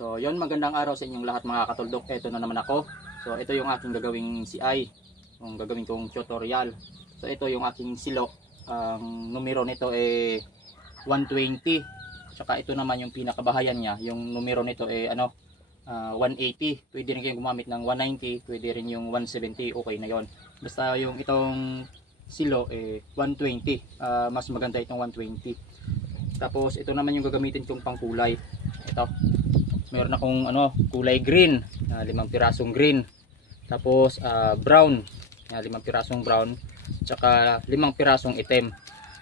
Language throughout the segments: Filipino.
So yon, magandang araw sa inyong lahat mga katuldok. Ito na naman ako. So ito yung aking gagawing CI, yung gagawin kong tutorial. So ito yung aking silo. Ang numero nito ay 120. Tsaka ito naman yung pinakabahayan niya. Yung numero nito ay 180. Pwede rin kayong gumamit ng 190, pwede rin yung 170, okay na yon. Basta yung itong silo 120. Mas maganda itong 120. Tapos ito naman yung gagamitin kong pangkulay. Ito, meron akong kulay green, 5 pirasong green. Tapos brown, 5 pirasong brown, tsaka 5 pirasong itim.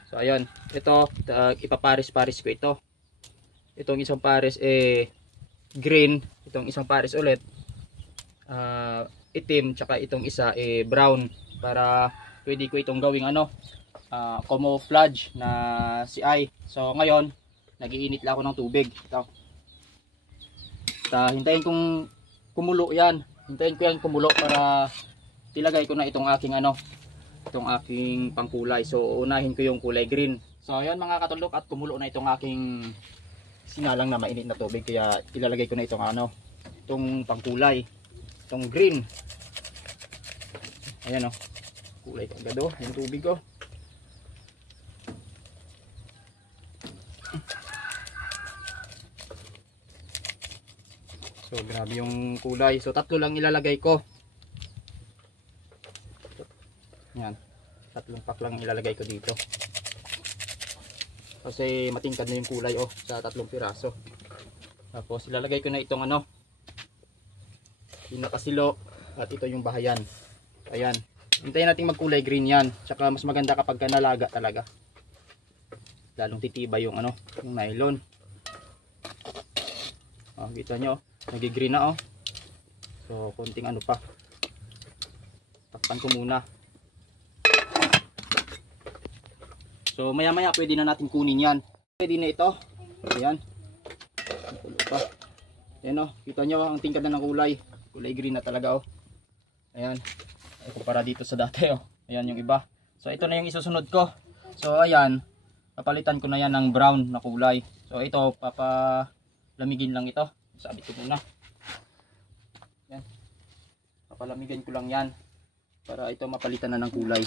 So ayun, ito ipapares-pares ko ito. Itong isang pares green, itong isang pares ulit itim, tsaka itong isa brown, para pwede ko itong gawing camouflage na CI. So ngayon, nagiinit lang ako ng tubig. Ito. Hintayin kong kumulo yan. Hintayin ko yan kumulo para ilagay ko na itong aking itong aking pangkulay. So unahin ko yung kulay green. So ayan mga katulok, at kumulo na itong aking sinalang na mainit na tubig, kaya ilalagay ko na itong itong pangkulay, itong green. Ayan kulay agad yung tubig ko. So grabe yung kulay. So tatlo lang ilalagay ko. Yan. Tatlong pack lang ilalagay ko dito. Kasi matingkad na yung kulay sa 3 piraso. Tapos ilalagay ko na itong pinakasilo, at ito yung bahayan. Ayan. Hintayin natin magkulay green yan. Tsaka mas maganda kapag nalaga talaga. Lalong titibay yung yung nylon. Kita nyo, nagi-green na So konting pa. Takpan ko muna. So maya maya pwede na natin kunin yan. Pwede na ito. Ayan. Ayan kita nyo ang tingkad na ng kulay. Kulay green na talaga Ayan. Ay, kumpara dito sa dati Ayan yung iba. So ito na yung isusunod ko. So ayan, papalitan ko na yan ng brown na kulay. So ito, papalamigin lang ito. Sabit ko muna. Yan. Papalamigan ko lang yan para ito mapalitan na ng kulay.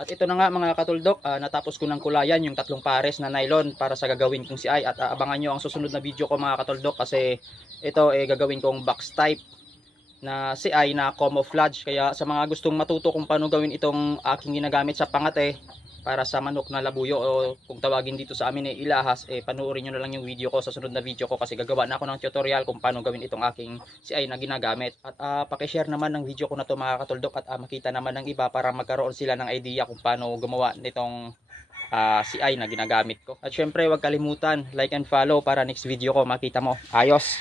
At ito na nga mga katuldok, natapos ko ng kulayan yung 3 pares na nylon para sa gagawin kong CI. At abangan nyo ang susunod na video ko mga katuldok, kasi ito gagawin kong box type na CI na camouflage. Kaya sa mga gustong matuto kung paano gawin itong aking ginagamit sa pangate para sa manok na labuyo, o kung tawagin dito sa amin ilahas, panoorin nyo na lang yung video ko sa sunod na video ko, kasi gagawa na ako ng tutorial kung paano gawin itong aking CI na ginagamit. At pakishare naman ng video ko na to mga katuldok, at makita naman ng iba para magkaroon sila ng idea kung paano gumawa nitong CI na ginagamit ko. At syempre huwag kalimutan like and follow para next video ko makita mo. Ayos!